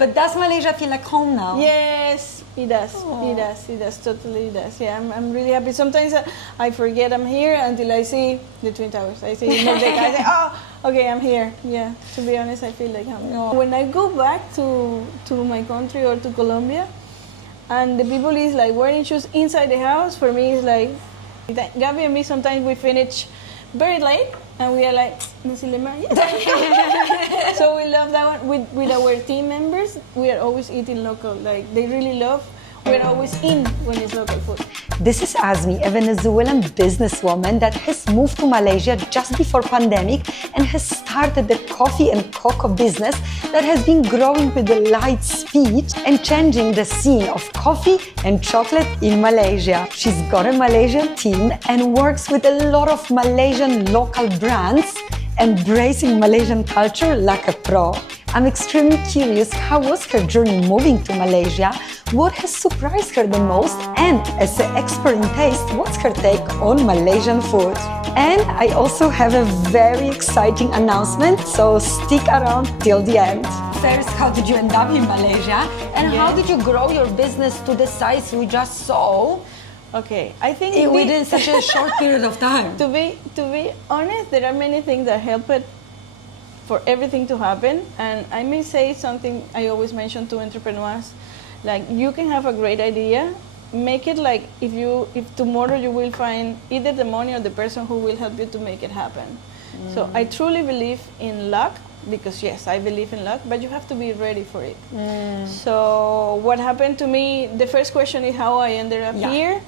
But does Malaysia feel like home now? Yes, it does. Aww. It does, totally does. Yeah, I'm really happy. Sometimes I forget I'm here until I see the Twin Towers. I see Merdeka. I say, oh, okay, I'm here. Yeah, to be honest, I feel like I'm here. When I go back to my country or to Colombia, and the people is like wearing shoes inside the house, for me it's like, Gabby and me sometimes we finish very late, and we are like, nasi lemak. So we love that one. With our team members, we are always eating local. Like, they really love, we're always in when it's local food. This is Asmi, a Venezuelan businesswoman that has moved to Malaysia just before pandemic and has started the coffee and cocoa business that has been growing with a light speed and changing the scene of coffee and chocolate in Malaysia. She's got a Malaysian team and works with a lot of Malaysian local brands, embracing Malaysian culture like a pro. I'm extremely curious, how was her journey moving to Malaysia? What has surprised her the most? And as an expert in taste, what's her take on Malaysian food? And I also have a very exciting announcement, so stick around till the end. First, how did you end up in Malaysia? And how did you grow your business to the size we just saw? Okay, I think within such a short period of time. To be honest, there are many things that help it for everything to happen. And I may say something I always mention to entrepreneurs, like, you can have a great idea, make it like if tomorrow you will find either the money or the person who will help you to make it happen. So I truly believe in luck, because yes, I believe in luck, but you have to be ready for it. So what happened to me, the first question is how I ended up here.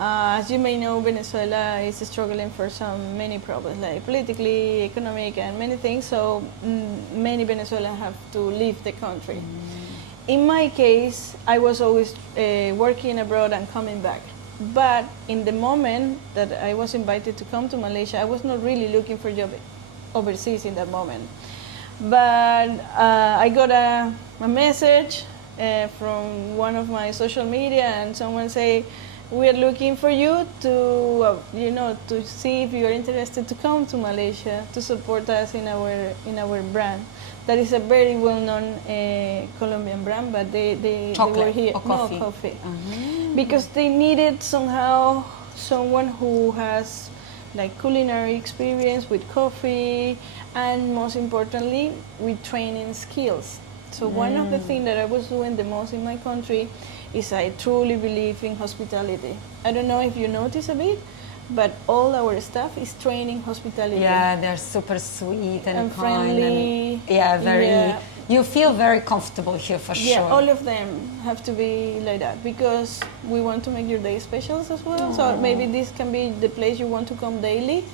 As you may know, Venezuela is struggling for many problems, like politically, economic, and many things. So many Venezuelans have to leave the country. In my case, I was always working abroad and coming back. But in the moment that I was invited to come to Malaysia, I was not really looking for a job overseas in that moment. But I got a message from one of my social media, and someone say, we are looking for you to, to see if you are interested to come to Malaysia to support us in our brand. That is a very well-known Colombian brand, but they were here. Or coffee? No, coffee. Because they needed somehow someone who has like culinary experience with coffee, and most importantly, with training skills. So one of the things that I was doing the most in my country is I truly believe in hospitality. I don't know if you notice a bit, but all our staff is training hospitality. Yeah, they're super sweet and kind friendly. And, you feel very comfortable here for sure. Yeah, all of them have to be like that, because we want to make your day special as well. So maybe this can be the place you want to come daily.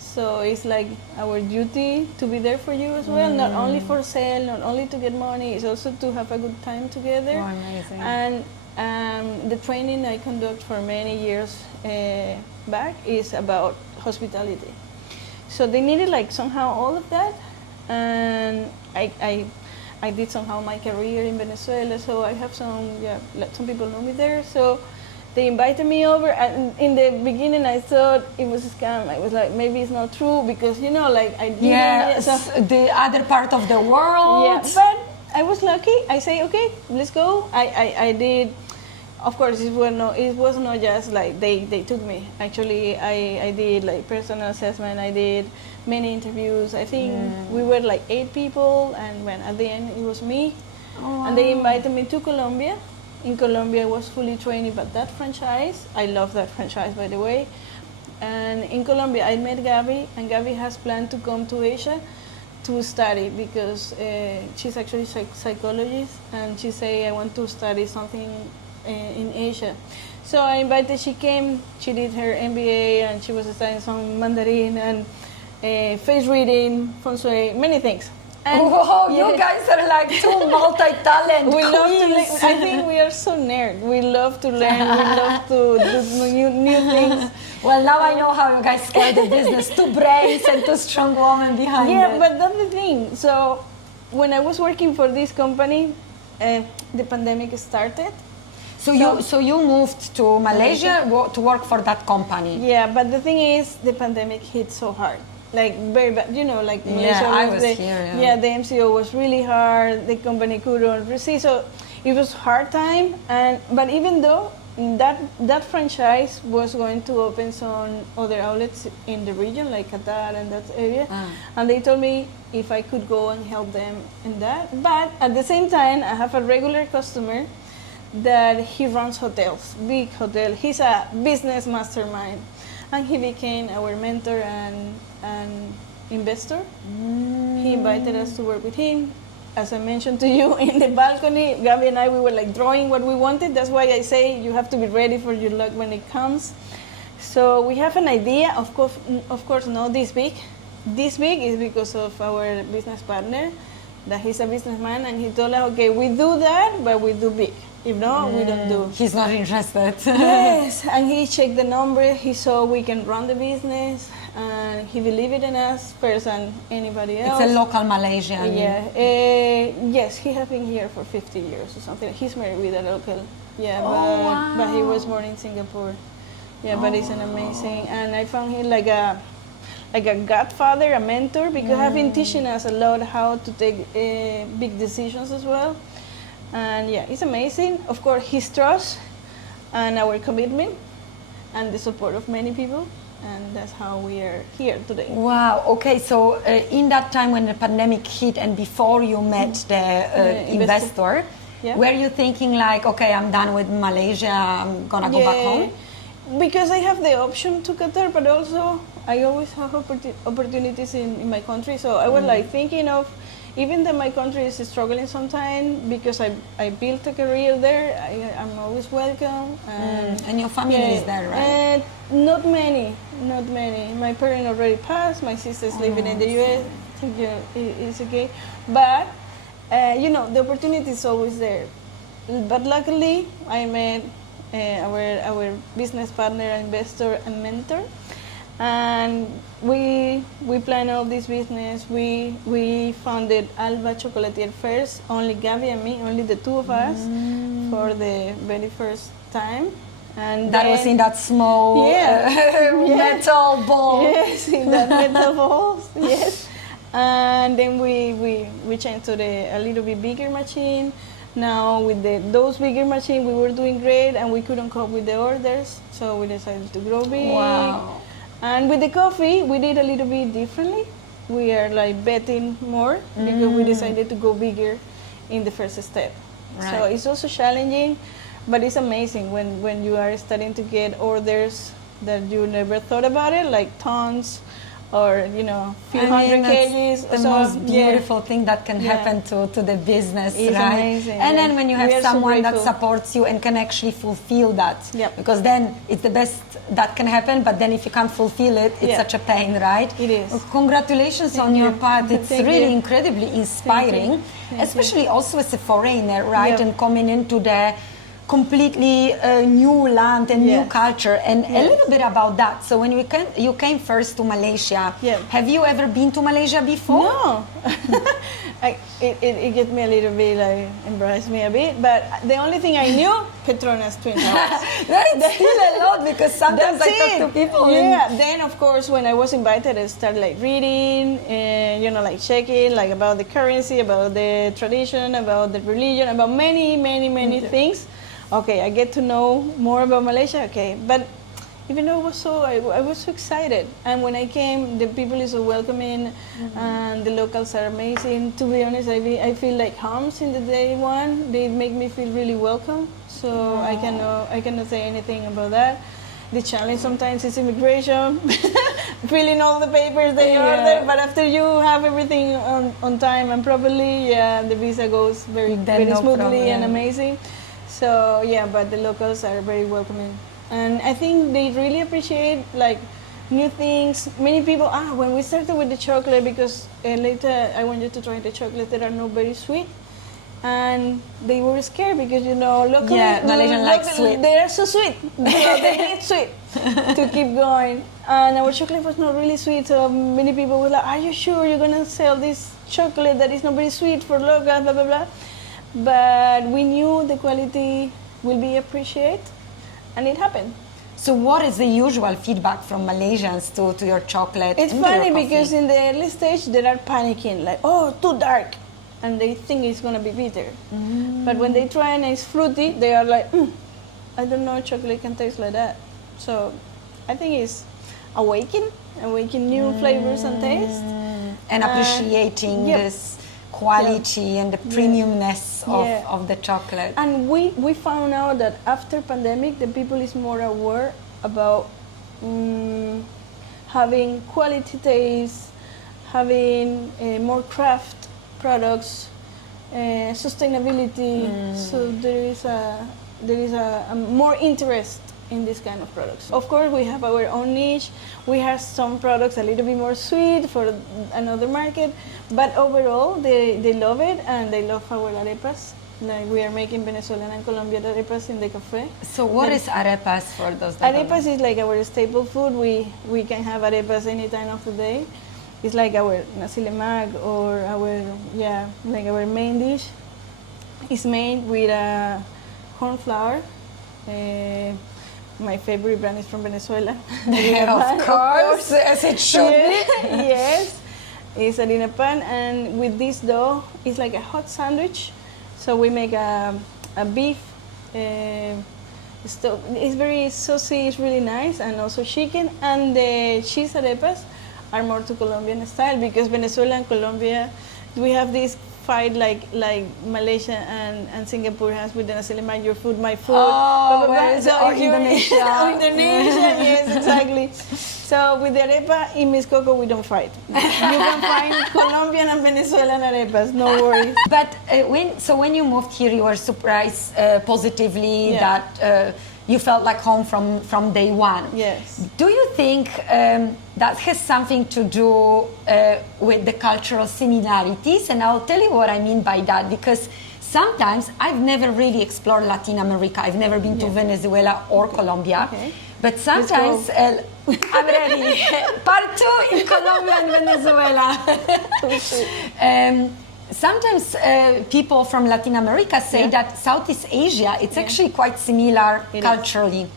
So it's like our duty to be there for you as well, not only for sale, not only to get money, it's also to have a good time together. Oh, amazing. And the training I conduct for many years back is about hospitality. So they needed like somehow all of that, and I did somehow my career in Venezuela, so I have some people know me there. So they invited me over, and in the beginning I thought it was a scam. I was like, maybe it's not true, because like I didn't. So the other part of the world. Yeah, but I was lucky. I say, okay, let's go. I did. Of course, it was not just like they took me. Actually, I did like personal assessment. I did many interviews. I think we were like 8 people, and when at the end it was me. Oh, wow. And they invited me to Colombia. In Colombia, I was fully trained about that franchise. I love that franchise, by the way. And in Colombia, I met Gabby, and Gabby has planned to come to Asia to study, because she's actually a psychologist, and she say, I want to study something in Asia. So I invited, she came, she did her MBA, and she was studying some Mandarin and face reading, feng shui, many things. And whoa, you guys are like two multi-talent We queens. love to learn. I think we are so nerd. We love to learn. We love to do new things. Well, now I know how you guys scale the business. 2 brains and 2 strong women behind it. Yeah, but that's the thing. So when I was working for this company, the pandemic started. So you moved to Malaysia to work for that company. Yeah, but the thing is, the pandemic hit so hard. like very bad. You know, like Malaysia I was the, here. Yeah, the MCO was really hard. The company couldn't receive, so it was hard time. But even though that franchise was going to open some other outlets in the region, like Qatar and that area, and they told me if I could go and help them in that. But at the same time, I have a regular customer that he runs hotels, big hotel. He's a business mastermind, and he became our mentor and investor. He invited us to work with him. As I mentioned to you in the balcony, Gabby and I, we were like drawing what we wanted. That's why I say you have to be ready for your luck when it comes. So we have an idea, of course not this big. This big is because of our business partner, that he's a businessman, and he told us, okay, we do that, but we do big. If not, we don't do. He's not interested. Yes, and he checked the number. He saw we can run the business, and he believed in us first than anybody else. It's a local Malaysian. Yeah. Yes, he has been here for 50 years or something. He's married with a local. Yeah, but he was born in Singapore. Yeah, but it's an amazing, and I found him like a godfather, a mentor, because I've been teaching us a lot how to take big decisions as well. And yeah, it's amazing. Of course, his trust and our commitment and the support of many people. And that's how we are here today. Wow. Okay. So in that time when the pandemic hit and before you met the investor, were you thinking like, okay, I'm done with Malaysia, I'm gonna go back home? Because I have the option to Qatar, but also I always have opportunities in my country. So I was like thinking of, even though my country is struggling sometimes, because I built a career there, I'm always welcome. And your family is there, right? Not many. My parents already passed. My sister's living in the US. I think it's okay. But, the opportunity is always there. But luckily, I met our business partner, investor, and mentor. And we planned all this business. We founded Alba Chocolatier first, only Gabby and me, only the two of us, for the very first time. And that was in that small metal bowl. Yes, in that metal bowl. Yes. And then we changed to a little bit bigger machine. Now with those bigger machines, we were doing great, and we couldn't cope with the orders, so we decided to grow big. Wow. And with the coffee, we did a little bit differently. We are like betting more because we decided to go bigger in the first step. Right. So it's also challenging, but it's amazing when you are starting to get orders that you never thought about it, like tons or few hundred kgs. The most beautiful thing that can happen to the business, it's right? Amazing, and then when you have someone that grateful. Supports you and can actually fulfill that, Yep. because then it's the best that can happen. But then if you can't fulfill it, it's such a pain, right? It is. Well, congratulations on your part. It's really incredibly inspiring, Thank you. Also as a foreigner, right? Yep. And coming into the completely new land and new culture, and a little bit about that. So when you came first to Malaysia, have you ever been to Malaysia before? No. It gets me a little bit, like, embarrassed me a bit, but the only thing I knew, Petronas Twin Towers. That's still a lot, because sometimes I talk to people. Then of course when I was invited, I started like reading, like checking, like about the currency, about the tradition, about the religion, about many things. Okay, I get to know more about Malaysia. Okay, but even though I was so excited, and when I came, the people is so welcoming, and the locals are amazing. To be honest, I feel like home since the day one. They make me feel really welcome. So I cannot say anything about that. The challenge sometimes is immigration, filling all the papers they order. But after you have everything on time and properly, the visa goes very smoothly and amazing. So but the locals are very welcoming, and I think they really appreciate like new things. Many people, when we started with the chocolate, because later I want you to try the chocolate that are not very sweet, and they were scared because locally Malaysian like sweet. They are so sweet, so they need sweet to keep going. And our chocolate was not really sweet, so many people were like, "Are you sure you're gonna sell this chocolate that is not very sweet for locals?" Blah blah blah. But we knew the quality will be appreciated, and it happened. So what is the usual feedback from Malaysians to your chocolate? It's and to your funny coffee? because in the early stage they are panicking, like, oh, too dark, and they think it's gonna be bitter. But when they try and it's fruity, they are like, I don't know, chocolate can taste like that. So I think it's awaken new flavors and taste. And appreciating Yep. this quality and the premiumness Yeah. of the chocolate. And we found out that after pandemic, the people is more aware about having quality taste, having more craft products, sustainability. So there is a more interest in this kind of products. Of course, we have our own niche. We have some products a little bit more sweet for another market, but overall, they love it and they love our arepas. Like we are making Venezuelan and Colombian arepas in the cafe. So what is arepas for those that don't know? Arepas is like our staple food. We can have arepas any time of the day. It's like our nasi lemak or like our main dish. It's made with corn flour. My favorite brand is from Venezuela. Of course, as it should be. Yes, it's harina pan, and with this dough, it's like a hot sandwich. So we make a beef. It's very saucy. It's really nice, and also chicken. And the cheese arepas are more to Colombian style because Venezuela and Colombia, we have this fight like Malaysia and Singapore has with the nasi lemak, your food, my food. Oh, or if you're- Indonesia. Indonesia, yes, exactly. So with the arepa in Miss Coco, we don't fight. You can find Colombian and Venezuelan arepas, no worries. But when you moved here, you were surprised positively Yeah. that you felt like home from day one. Yes. Do you think that has something to do with the cultural similarities? And I'll tell you what I mean by that, because sometimes I've never really explored Latin America. I've never been to Venezuela or Colombia. Okay. But sometimes, I'm ready. Part 2 in Colombia and Venezuela. Sometimes people from Latin America say that Southeast Asia, it's actually quite similar culturally.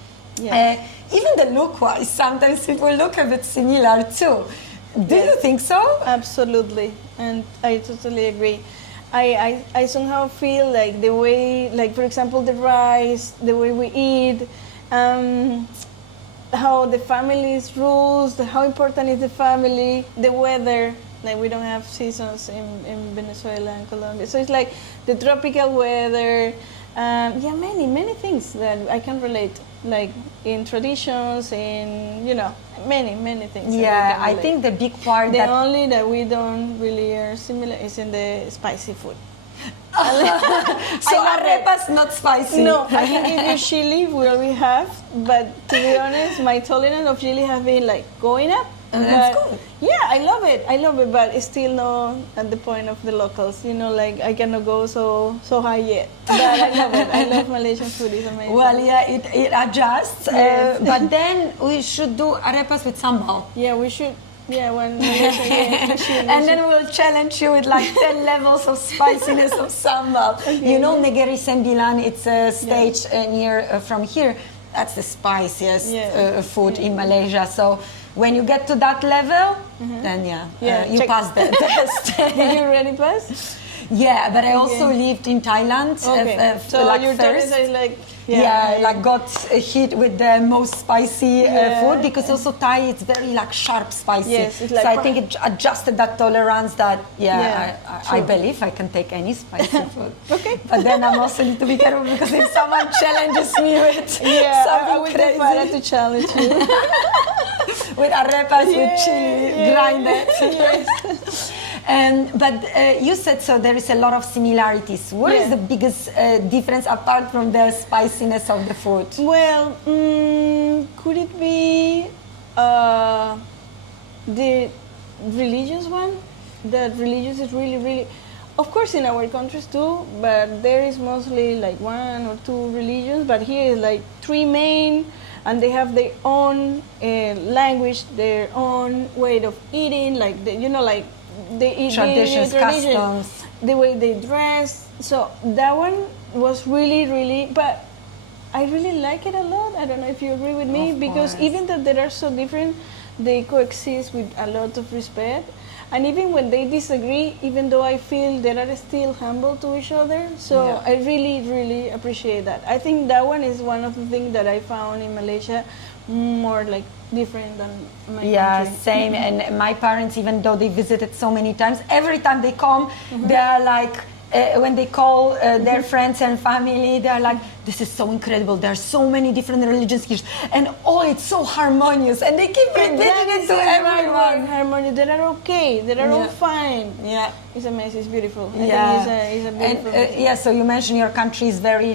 Yes. Even the look-wise, sometimes people look a bit similar too. Do you think so? Absolutely, and I totally agree. I somehow feel like the way, like for example, the rice, the way we eat, how the family's rules, how important is the family, the weather. Like we don't have seasons in Venezuela and Colombia, so it's like the tropical weather. Many things that I can relate, like in traditions, in many things. Yeah, I think the big part The that only that we don't really are similar is in the spicy food. so arepas not spicy. No, I can give you chili, we already have, but to be honest, my tolerance of chili have been like going up. That's But, good. Yeah, I love it, but it's still not at the point of the locals. Like I cannot go so high yet. But I love it. I love Malaysian food. It's amazing. Well, yeah, it adjusts. Yes. But then we should do arepas with sambal. Yeah, we should. Yeah, when Malaysia again. And then we'll challenge you with like 10 levels of spiciness of sambal. You know, Negeri Sembilan, it's a stage near from here. That's the spiciest food in Malaysia. So when you get to that level, then you pass the test. Did you already pass? Yeah, but I also lived in Thailand. Okay. So like your first. tolerance is like Like got hit with the most spicy food because also Thai it's very like sharp spicy. Yes, it's like so I think it adjusted that tolerance that I true. believe I can take any spicy food. Okay. But then I'm also need to be careful because if someone challenges me with I something will crazy prefer to challenge you. with arepas with chili grinded. Yes. But you said so there is a lot of similarities. What is the biggest difference apart from the spiciness of the food? Well, could it be the religious one? That religious is really, of course in our countries too, but there is mostly like 1 or 2 religions, but here is like 3 main, and they have their own language, their own way of eating, like like they eat Traditions, customs. the way they dress. So that one was really, but I really like it a lot. I don't know if you agree with me, Of because course. even though they are so different, they coexist with a lot of respect. And even when they disagree, even though I feel they are still humble to each other, so Yeah. I really, really appreciate that. I think that one is one of the things that I found in Malaysia more like different than my Yeah, country. same. And my parents, even though they visited so many times, every time they come, they are like, when they call their friends and family, they are like, this is so incredible. There are so many different religions here. And oh, it's so harmonious. And they keep repeating it to everyone. Harmony, they are okay. They are all Yeah. fine. Yeah. It's amazing. It's beautiful. I Yeah. think it's a And beautiful message. yeah, so you mentioned your country is very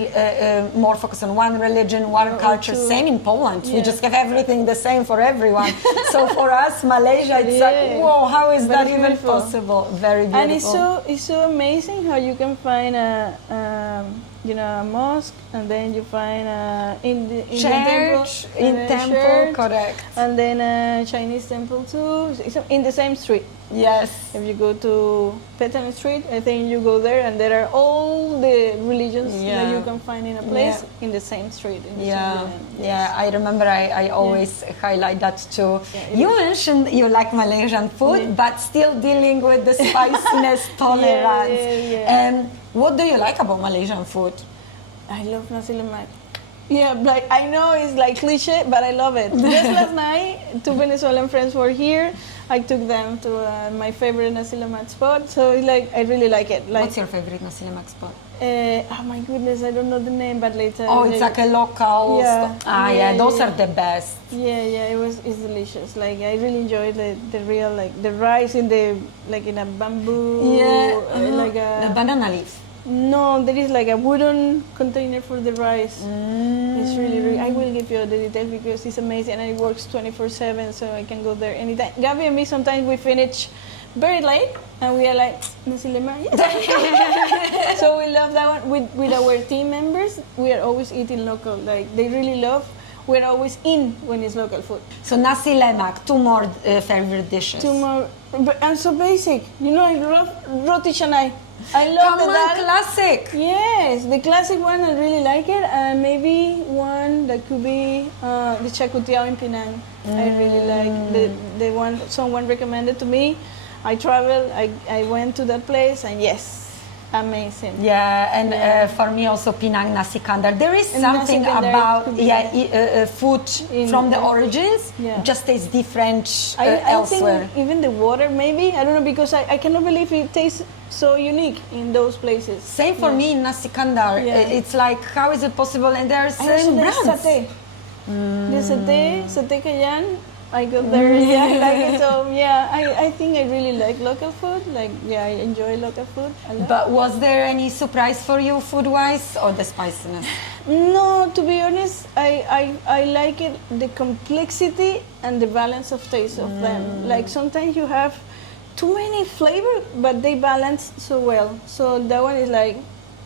more focused on one religion, one Or culture. two. Same in Poland. We Yeah. just have everything the same for everyone. So for us, Malaysia, it's like, Yeah. whoa, how is But that it's even beautiful. possible? Very beautiful. And it's so amazing how you can find a mosque, and then you find in the church, temple, in and a temple, church, correct. and then a Chinese temple too. It's in the same street. Yes. If you go to Petan Street, I think you go there, and there are all the religions that Yeah. you can find in a place Yeah. in the same street. In the Yeah, same building. yeah. I remember I always highlight that too. Yeah, it You is. mentioned you like Malaysian food, Yeah. but still dealing with the spiciness tolerance. yeah. And what do you like about Malaysian food? I love nasi lemak. Yeah, like I know it's like cliche, but I love it. Just last night, two Venezuelan friends were here. I took them to my favorite nasi lemak spot. So it's like I really like it. Like, What's your favorite nasi lemak spot? oh my goodness, I don't know the name, but later. Oh, it's like a local. Yeah. Yeah, those yeah. are the best. Yeah, it's delicious. Like I really enjoyed the real, like the rice in the like in a bamboo. Like the a banana leaf. no, there is like a wooden container for the rice. It's really, I will give you the details because it's amazing and it works 24/7, so I can go there anytime. Gabby and me sometimes we finish very late and we are like nasi lemak. Yes. So we love that one with our team members. We are always eating local. Like they really love. We're always in when it's local food. So nasi lemak, two more favorite dishes. Two more, but I'm so basic. You know, I love roti canai. I love Come the on, dal. classic. Yes, the classic one, I really like it. And maybe one that could be the chakutiao in Penang. I really like the one someone recommended to me. I traveled, I went to that place, and yes, amazing. Yeah, and Yeah. for me also Penang nasi kandar. There is And nasi something kandar about could be food In- from the origins Yeah. just tastes different I elsewhere. think even the water, maybe, I don't know, because I cannot believe it tastes so unique in those places. Same for me in nasi kandar. Yeah. It's like how is it possible? And there are I also certain like brands. satay. The satay Cayenne. I go there, yeah, I like it. So yeah, I think I really like local food. Like yeah, I enjoy local food a lot. But was there any surprise for you food-wise or the spiciness? No, to be honest, I like it, the complexity and the balance of taste of them. Like sometimes you have too many flavor, but they balance so well. So that one is like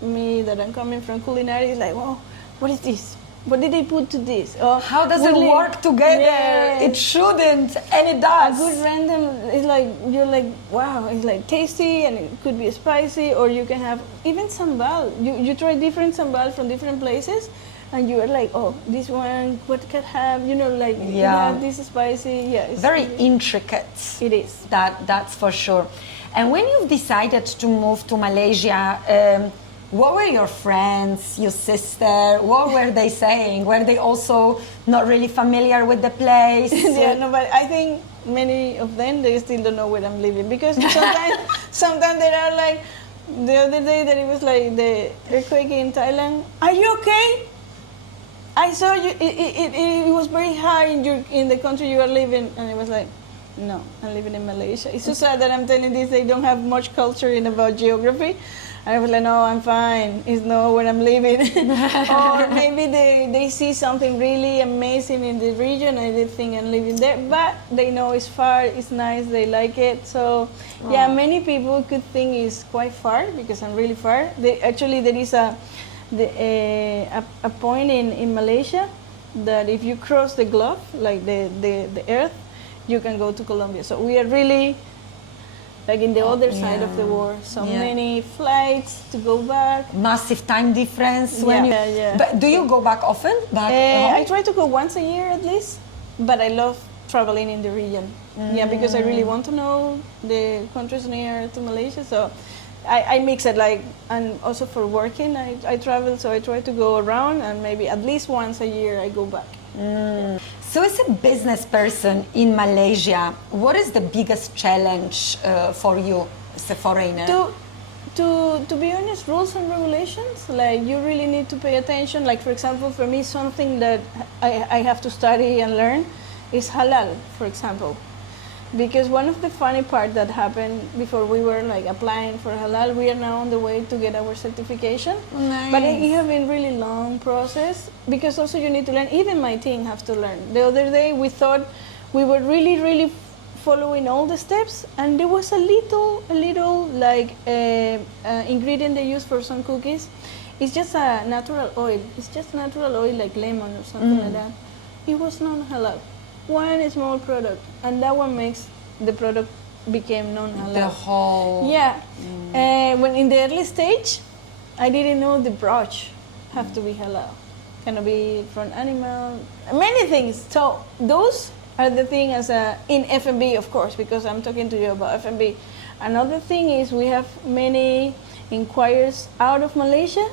me that I'm coming from culinary is like, wow, what is this? What did they put to this? Or How does it really- work together? Yes. It shouldn't, and it A does. good random is like you're like wow, it's like tasty and it could be spicy, or you can have even sambal. You try different sambal from different places, and you are like, oh, this one what can have, like Yeah. this is spicy. Yeah, it's Very really- intricate. It is. That's for sure. And when you've decided to move to Malaysia, what were your friends, your sister? What were they saying? Were they also not really familiar with the place? Yeah, no, but I think many of them they still don't know where I'm living because sometimes they are like the other day that it was like the earthquake in Thailand. Are you okay? I saw you. It was very high in the country you are living, and it was like, no, I'm living in Malaysia. It's so sad that I'm telling this. They don't have much culture in about geography. And I was like, no, I'm fine. It's not where I'm living. Or maybe they see something really amazing in the region and they think I'm living there. But they know it's far, it's nice, they like it. So, yeah, many people could think it's quite far because I'm really far. Actually, there is a point in Malaysia that if you cross the globe, like the earth, you can go to Colombia. So we are really like in the other side of the world. So many flights to go back. Massive time difference. Yeah. But do you go back often? I try to go once a year at least, but I love traveling in the region. Yeah, because I really want to know the countries near to Malaysia. So I mix it, like, and also for working, I travel, so I try to go around, and maybe at least once a year I go back. So as a business person in Malaysia, what is the biggest challenge for you as a foreigner? To be honest, rules and regulations, like, you really need to pay attention. Like, for example, for me, something that I have to study and learn is halal, for example. Because one of the funny part that happened before we were like applying for halal, we are now on the way to get our certification. Nice. But it has been really long process, because also you need to learn. Even my team have to learn. The other day we thought we were really following all the steps, and there was a little like ingredient they use for some cookies. It's just a natural oil. It's just natural oil, like lemon or something like that. It was not halal. One small product, and that one makes the product became non-halal. The whole... Yeah. When in the early stage, I didn't know the brush have to be halal. Can be from animal, many things. So those are the things in F&B, of course, because I'm talking to you about F&B. Another thing is we have many inquiries out of Malaysia,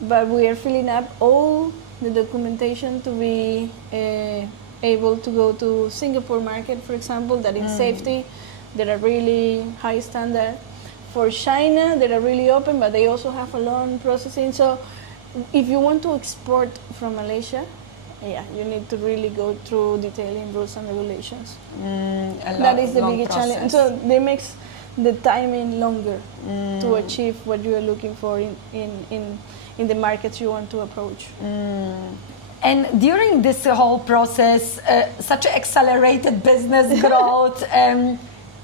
but we are filling up all the documentation to be able to go to Singapore market, for example, that in safety, that are really high standard. For China, they are really open, but they also have a long processing. So if you want to export from Malaysia, you need to really go through detailing rules and regulations. That is the biggest challenge. So they makes the timing longer to achieve what you are looking for in the markets you want to approach. And during this whole process, such accelerated business growth,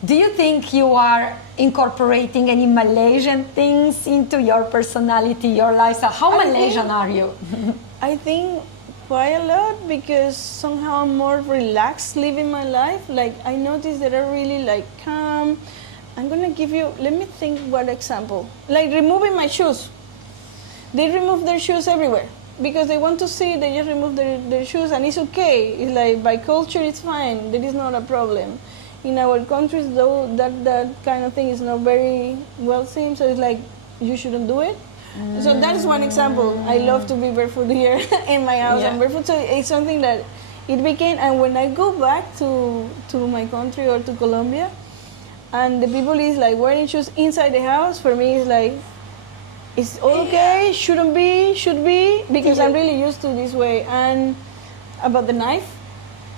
do you think you are incorporating any Malaysian things into your personality, your lifestyle? How Malaysian are you? I think quite a lot, because somehow I'm more relaxed living my life. Like, I noticed that I really like calm. I'm gonna give you, let me think what example. Like removing my shoes. They remove their shoes everywhere, because they want to see, they just remove their shoes, and it's okay. It's like, by culture, it's fine. There is not a problem. In our countries, though, that kind of thing is not very well seen, so it's like, you shouldn't do it. So that is one example. I love to be barefoot here in my house. I'm barefoot, so it's something that it became, and when I go back to my country or to Colombia, and the people is like wearing shoes inside the house, for me it's like, it's okay, shouldn't be, should be, because I'm really used to this way. And about the knife,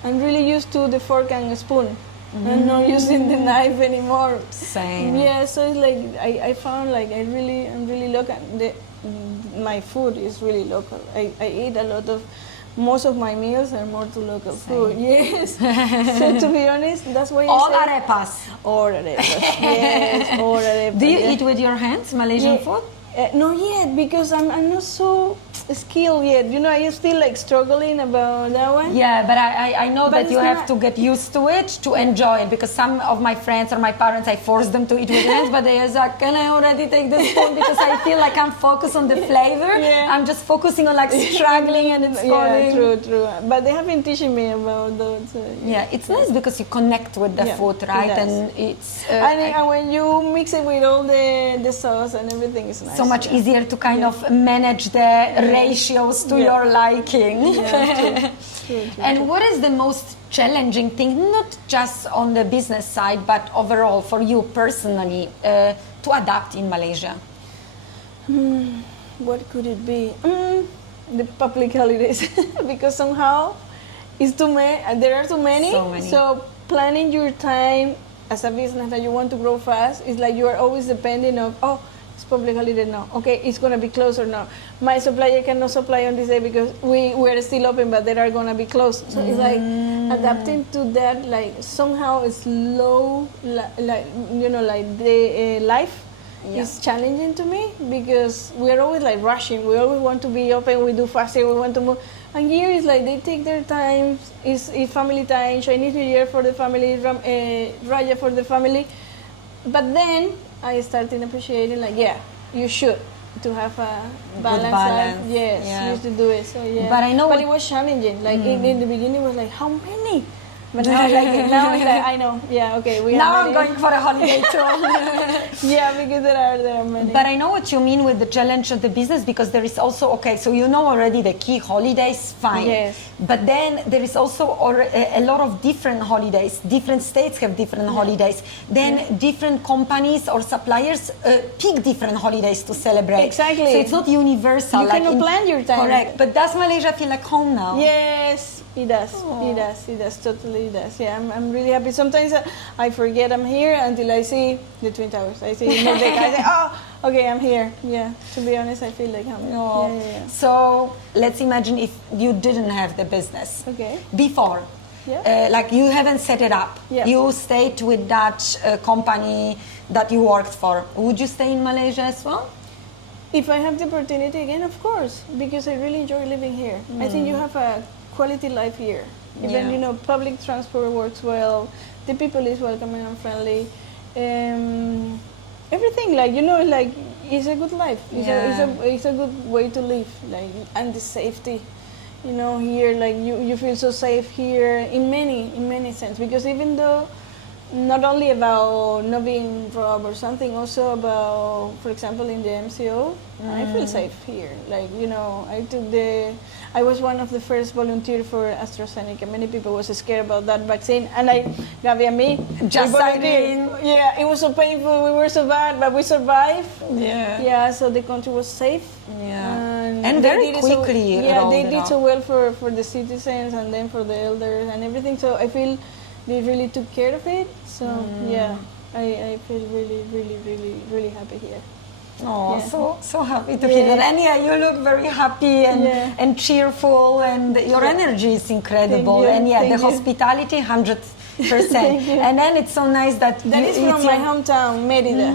I'm really used to the fork and spoon. I'm not using the knife anymore. Same. Yeah, so it's like, I found like I'm really local. My food is really local. I eat a lot of, most of my meals are more to local food. Yes. So to be honest, that's why all arepas. All arepas. Yes, all arepas. Do you eat with your hands Malaysian food? Not yet, because I'm not so skilled yet. You know, I still like struggling about that one. Yeah, but I know But that you have to get used to it to enjoy it, because some of my friends or my parents, I force them to eat with hands, but they are like, can I already take the spoon? Because I feel like I'm focused on the flavor. Yeah. I'm just focusing on like struggling and it's falling. Yeah, true. But they have been teaching me about those. Yeah, it's nice because you connect with the food, right? And it's... and when you mix it with all the sauce and everything, it's nice. So much easier to kind of manage the ratios to your liking. Yeah, true. And what is the most challenging thing, not just on the business side, but overall for you personally, to adapt in Malaysia? What could it be? The public holidays, because somehow it's too many. There are too many. So many. So planning your time as a business that you want to grow fast is like you are always depending on, it's public holiday now. Okay, it's gonna be closed or no. My supplier cannot supply on this day because we are still open, but they are gonna be closed. So it's like adapting to that. Like somehow it's slow. Like the life is challenging to me, because we are always like rushing. We always want to be open. We do faster. We want to move. And here is like they take their time. It's family time. Chinese New Year for the family. Raya for the family. But then I started appreciating, like, yeah, you should to have a balanced life. balance, Yes, yeah. you used to do it. So yeah. But I know But what- it was challenging. Like in the beginning, it was like, how many? But now, now it's like, I know. Yeah, okay. We Now have I'm many. going for a holiday too. Yeah, because there are many. But I know what you mean with the challenge of the business, because there is also, okay, so you know already the key holidays, fine. Yes. But then there is also a lot of different holidays. Different states have different holidays. Then different companies or suppliers pick different holidays to celebrate. Exactly. So it's not universal. You cannot plan your time. Correct. But does Malaysia feel like home now? Yes, it does. It does. It does. Totally does. Yeah, I'm really happy. Sometimes I forget I'm here until I see the Twin Towers. I see Merdeka. I say, oh, okay, I'm here. Yeah. To be honest, I feel like I'm here. Oh. Yeah. So let's imagine if you didn't have the business Okay. before. Yeah. Like you haven't set it up. Yeah. You stayed with that company that you worked for. Would you stay in Malaysia as well? If I have the opportunity again, of course, because I really enjoy living here. I think you have a quality life here. Even Yeah. public transport works well. The people is welcoming and friendly. Everything like it's a good life. It's a good way to live. And the safety. Here you feel so safe here in many sense, because even though not only about not being robbed or something, also about, for example, in the MCO, I feel safe here. I was one of the first volunteers for AstraZeneca. Many people was scared about that vaccine, and Gabi and me, Just we signed volunteered. in. Yeah, it was so painful. We were so bad, but we survived. Yeah. Yeah, so the country was safe. Yeah. And And they very did it so- quickly yeah, rolled they it did out. so well for the citizens, and then for the elders and everything. So I feel they really took care of it. So yeah, I feel really happy here. Oh, Yeah. so happy to hear that. And yeah, you look very happy and cheerful, and your energy is incredible. Thank you. And yeah, Thank the you. hospitality, 100%. Thank you. And then it's so nice that That is it's from my hometown, Mérida.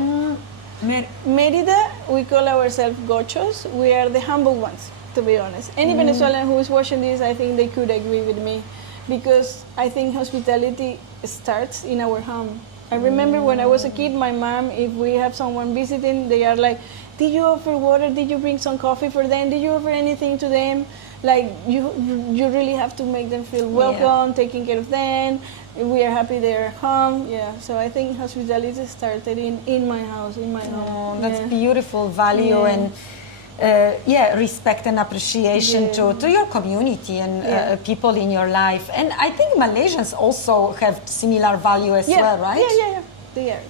Mer- Mérida, we call ourselves gochos. We are the humble ones, to be honest. Any Venezuelan who is watching this, I think they could agree with me, because I think hospitality starts in our home. I remember when I was a kid, my mom, if we have someone visiting, they are like, did you offer water? Did you bring some coffee for them? Did you offer anything to them? Like, you really have to make them feel welcome, taking care of them. We are happy they're home. Yeah, so I think hospitality started in my house, in my home. Oh, that's Yeah. beautiful value Yeah. and respect and appreciation to your community and people in your life. And I think Malaysians also have similar value as well, right? Yeah. They are.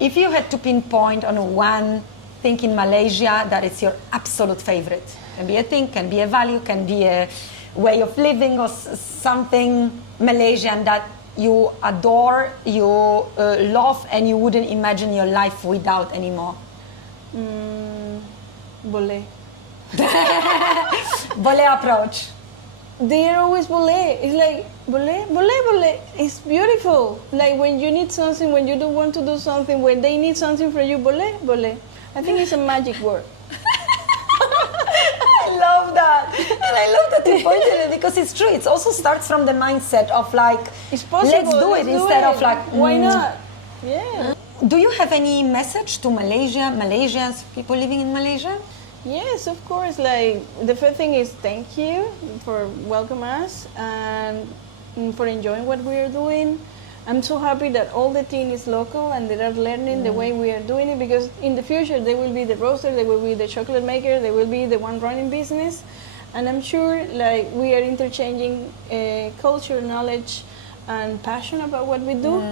If you had to pinpoint on one thing in Malaysia that is your absolute favorite, can be a thing, can be a value, can be a way of living, or something Malaysian that you adore, you love, and you wouldn't imagine your life without anymore. Boleh. Boleh approach. They are always boleh. It's like boleh. It's beautiful. Like when you need something, when you don't want to do something, when they need something from you, boleh. I think it's a magic word. I love that. And I love that you pointed it, because it's true. It also starts from the mindset of like, It's possible. let's do it, instead of like, why not? Yeah. Do you have any message to Malaysia, Malaysians, people living in Malaysia? Yes, of course. Like the first thing is thank you for welcoming us and for enjoying what we are doing. I'm so happy that all the team is local and they are learning the way we are doing it, because in the future they will be the roaster, they will be the chocolate maker, they will be the one running business, and I'm sure like we are interchanging culture, knowledge, and passion about what we do.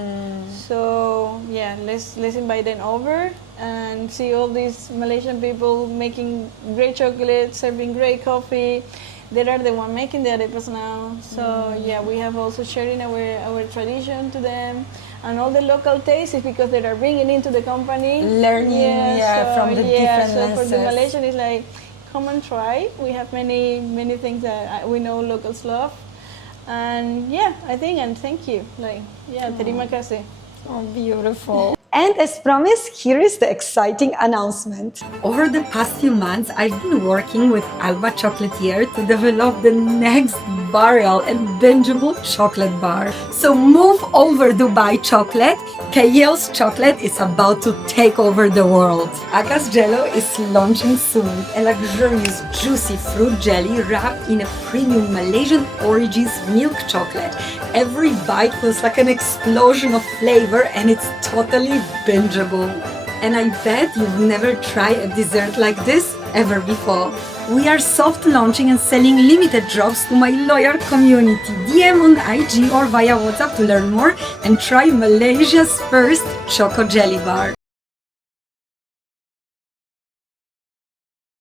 So yeah, let's invite them over and see all these Malaysian people making great chocolate, serving great coffee. They are the one making the arepas now. So yeah, we have also sharing our tradition to them, and all the local tastes is because they are bringing into the company. Learning, from the different so for the lenses. Malaysian, it's like come and try. We have many things that we know locals love. And yeah, I think, and thank you. Terima kasih. Oh, beautiful. And as promised, here is the exciting announcement. Over the past few months, I've been working with Alba Chocolatier to develop the next viral and bingeable chocolate bar. So move over Dubai chocolate. KL's chocolate is about to take over the world. Aga's Jello is launching soon. A luxurious, juicy fruit jelly wrapped in a premium Malaysian origins milk chocolate. Every bite feels like an explosion of flavor and it's totally bingeable. And I bet you've never tried a dessert like this ever before. We are soft launching and selling limited drops to my loyal community. DM on IG or via WhatsApp to learn more and try Malaysia's first Choco Jelly Bar.